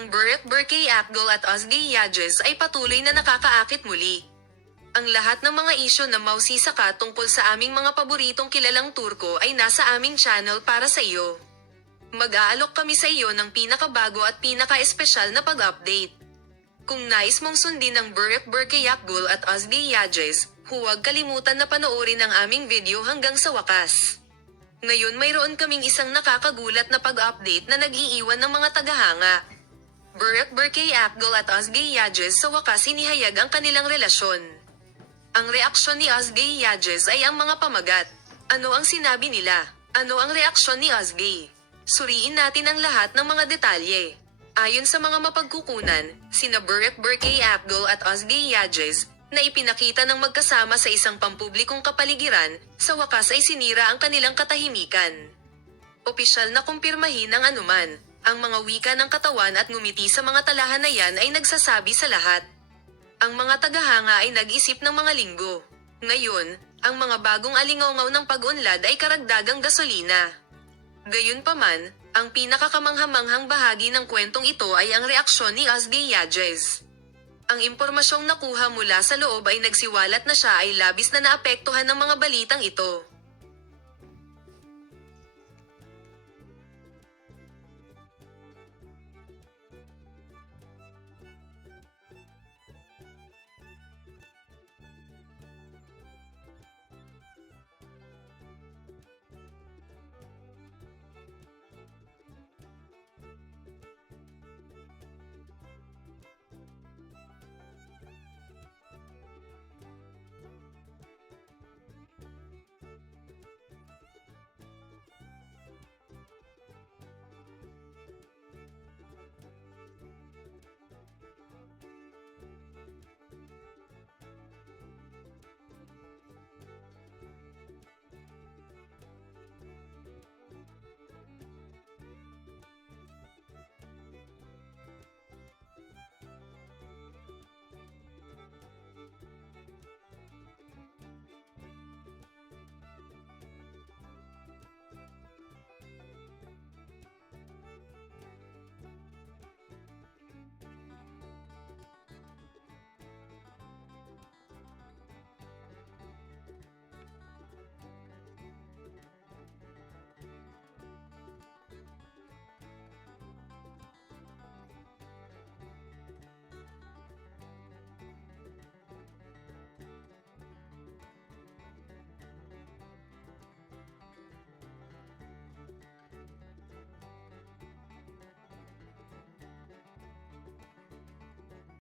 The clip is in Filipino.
Ang Burek Burkay Akgol at Ozgie Yajes ay patuloy na nakakaakit muli. Ang lahat ng mga isyo na mausisaka tungkol sa aming mga paboritong kilalang Turko ay nasa aming channel para sa iyo. Mag-aalok kami sa iyo ng pinakabago at pinaka-espesyal na pag-update. Kung nais mong sundin ang Burek Burkay Akgol at Ozgie Yajes, huwag kalimutan na panoorin ang aming video hanggang sa wakas. Ngayon mayroon kaming isang nakakagulat na pag-update na nag-iiwan ng mga tagahanga. Burek Burkay Akgol at Ozgie Yajes sa wakas inihayag ang kanilang relasyon. Ang reaksyon ni Ozgie Yajes ay ang mga pamagat. Ano ang sinabi nila? Ano ang reaksyon ni Ozgie? Suriin natin ang lahat ng mga detalye. Ayon sa mga mapagkukunan, sina Burek Burkay Akgol at Ozgie Yajes, na ipinakita ng magkasama sa isang pampublikong kapaligiran, sa wakas ay sinira ang kanilang katahimikan. Opisyal na kumpirmahin ang anuman, ang mga wika ng katawan at ngumiti sa mga talahanayan ay nagsasabi sa lahat. Ang mga tagahanga ay nag-isip ng mga linggo. Ngayon, ang mga bagong alingaungaw ng pag-unlad ay karagdagang gasolina. Gayunpaman, ang pinakakamanghamanghang bahagi ng kwentong ito ay ang reaksyon ni Ozgie Yajes. Ang impormasyong nakuha mula sa loob ay nagsiwalat na siya ay labis na naapektuhan ng mga balitang ito.